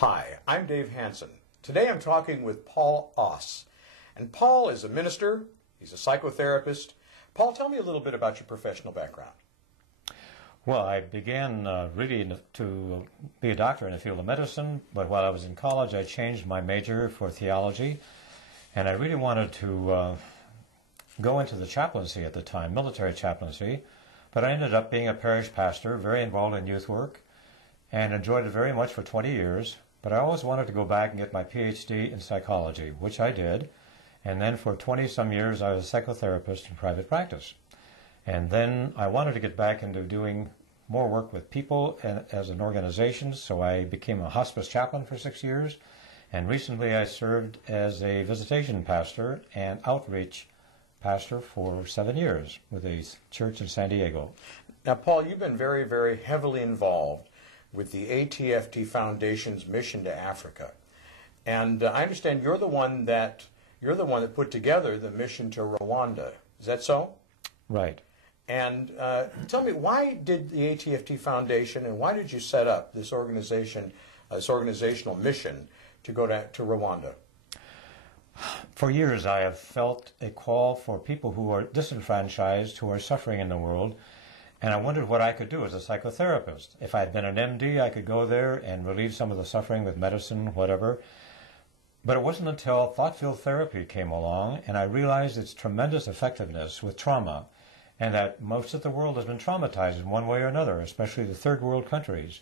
Hi, I'm Dave Hansen. Today I'm talking with Paul Oss. And Paul is a minister, he's a psychotherapist. Paul, tell me a little bit about your professional background. Well, I began really to be a doctor in the field of medicine, but while I was in college I changed my major for theology, and I really wanted to go into the chaplaincy at the time, military chaplaincy, but I ended up being a parish pastor, very involved in youth work, and enjoyed it very much for 20 years, but I always wanted to go back and get my PhD in psychology, which I did, and then for 20-some years I was a psychotherapist in private practice. And then I wanted to get back into doing more work with people and as an organization, so I became a hospice chaplain for 6 years, and recently I served as a visitation pastor and outreach pastor for 7 years with a church in San Diego. Now, Paul, you've been very, very heavily involved with the TFT Foundation's mission to Africa. And I understand you're the one that put together the mission to Rwanda. Is that so? Right. And tell me, why did the TFT Foundation and why did you set up this organization, this organizational mission to go to Rwanda? For years I have felt a call for people who are disenfranchised, who are suffering in the world, and I wondered what I could do as a psychotherapist. If I had been an MD, I could go there and relieve some of the suffering with medicine, whatever. But it wasn't until thought-field therapy came along and I realized its tremendous effectiveness with trauma, and that most of the world has been traumatized in one way or another, especially the third world countries.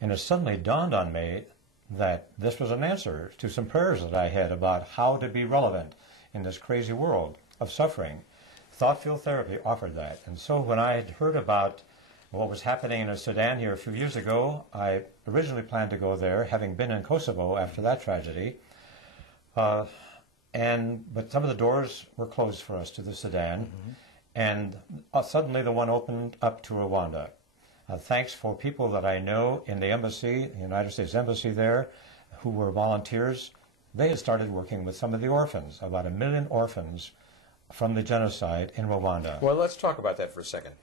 And it suddenly dawned on me that this was an answer to some prayers that I had about how to be relevant in this crazy world of suffering. Thought-field therapy offered that. And so when I had heard about what was happening in Sudan here a few years ago, I originally planned to go there, having been in Kosovo after that tragedy. But some of the doors were closed for us to the Sudan. Mm-hmm. And suddenly the one opened up to Rwanda. Thanks for people that I know in the embassy, the United States Embassy there, who were volunteers. They had started working with some of the orphans, about 1 million orphans from the genocide in Rwanda. Well, let's talk about that for a second.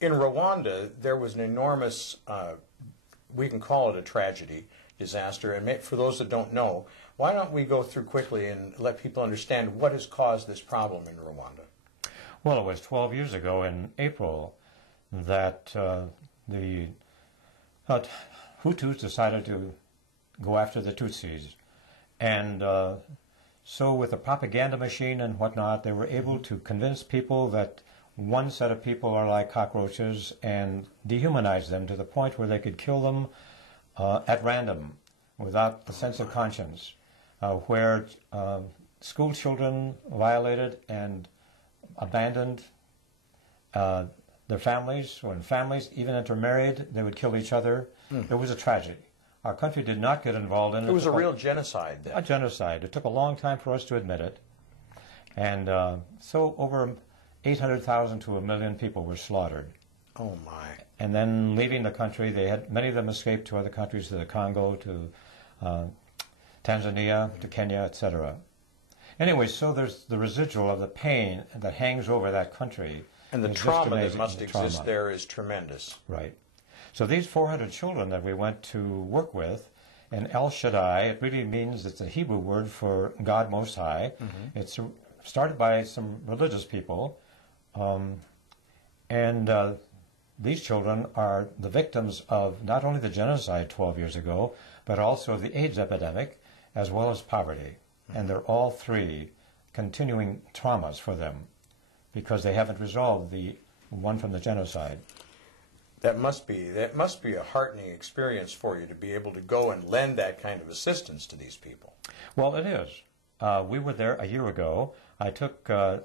In Rwanda, there was an enormous, we can call it a tragedy, disaster. And for those that don't know, why don't we go through quickly and let people understand what has caused this problem in Rwanda? Well, it was 12 years ago in April that the Hutus decided to go after the Tutsis. And so with the propaganda machine and whatnot, they were able to convince people that one set of people are like cockroaches and dehumanize them to the point where they could kill them at random without a sense of conscience, where school children violated and abandoned their families, when families even intermarried, they would kill each other. It was a tragedy. Our country did not get involved in it. It was a real genocide then. A genocide. It took a long time for us to admit it. And so over 800,000 to 1 million people were slaughtered. Oh my. And then leaving the country, many of them escaped to other countries, to the Congo, to Tanzania, to Kenya, etc. Anyway, so there's the residual of the pain that hangs over that country. And the trauma that must exist there is tremendous. Right. So these 400 children that we went to work with, and El Shaddai, it really means, it's a Hebrew word for God Most High. Mm-hmm. It's started by some religious people, these children are the victims of not only the genocide 12 years ago, but also the AIDS epidemic, as well as poverty. Mm-hmm. And they're all three continuing traumas for them because they haven't resolved the one from the genocide. That must be a heartening experience for you to be able to go and lend that kind of assistance to these people. Well, it is. We were there a year ago. I took an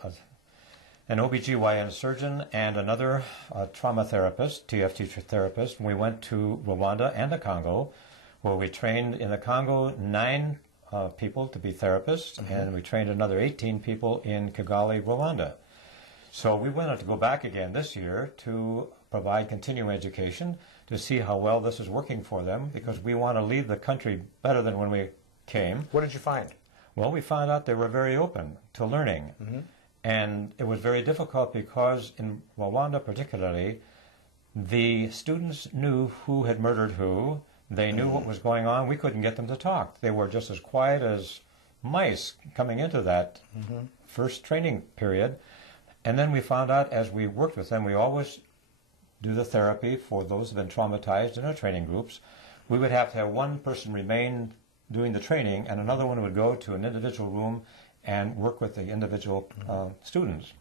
OBGYN surgeon and another trauma therapist, TFT therapist, and we went to Rwanda and the Congo, where we trained in the Congo 9 people to be therapists, mm-hmm. and we trained another 18 people in Kigali, Rwanda. So we wanted to go back again this year to provide continuing education to see how well this is working for them, because we want to leave the country better than when we came. What did you find? Well, we found out they were very open to learning. Mm-hmm. And it was very difficult because in Rwanda particularly, the students knew who had murdered who, They knew what was going on. We couldn't get them to talk. They were just as quiet as mice coming into that first training period. And then we found out as we worked with them, we always do the therapy for those who have been traumatized in our training groups. We would have to have one person remain doing the training, and another one would go to an individual room and work with the individual students.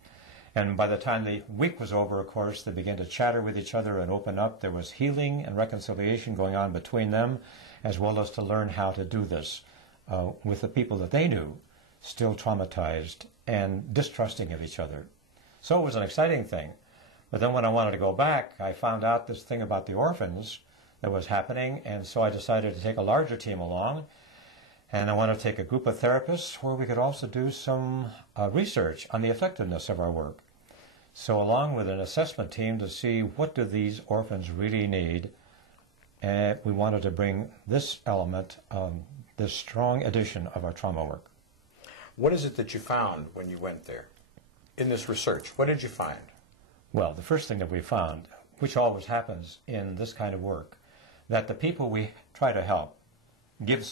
And by the time the week was over, of course, they began to chatter with each other and open up. There was healing and reconciliation going on between them, as well as to learn how to do this with the people that they knew, still traumatized and distrusting of each other. So it was an exciting thing. But then when I wanted to go back, I found out this thing about the orphans that was happening, and so I decided to take a larger team along. And I wanted to take a group of therapists where we could also do some research on the effectiveness of our work. So along with an assessment team to see what do these orphans really need, we wanted to bring this element, this strong addition of our trauma work. What is it that you found when you went there in this research? What did you find? Well, the first thing that we found, which always happens in this kind of work, that the people we try to help give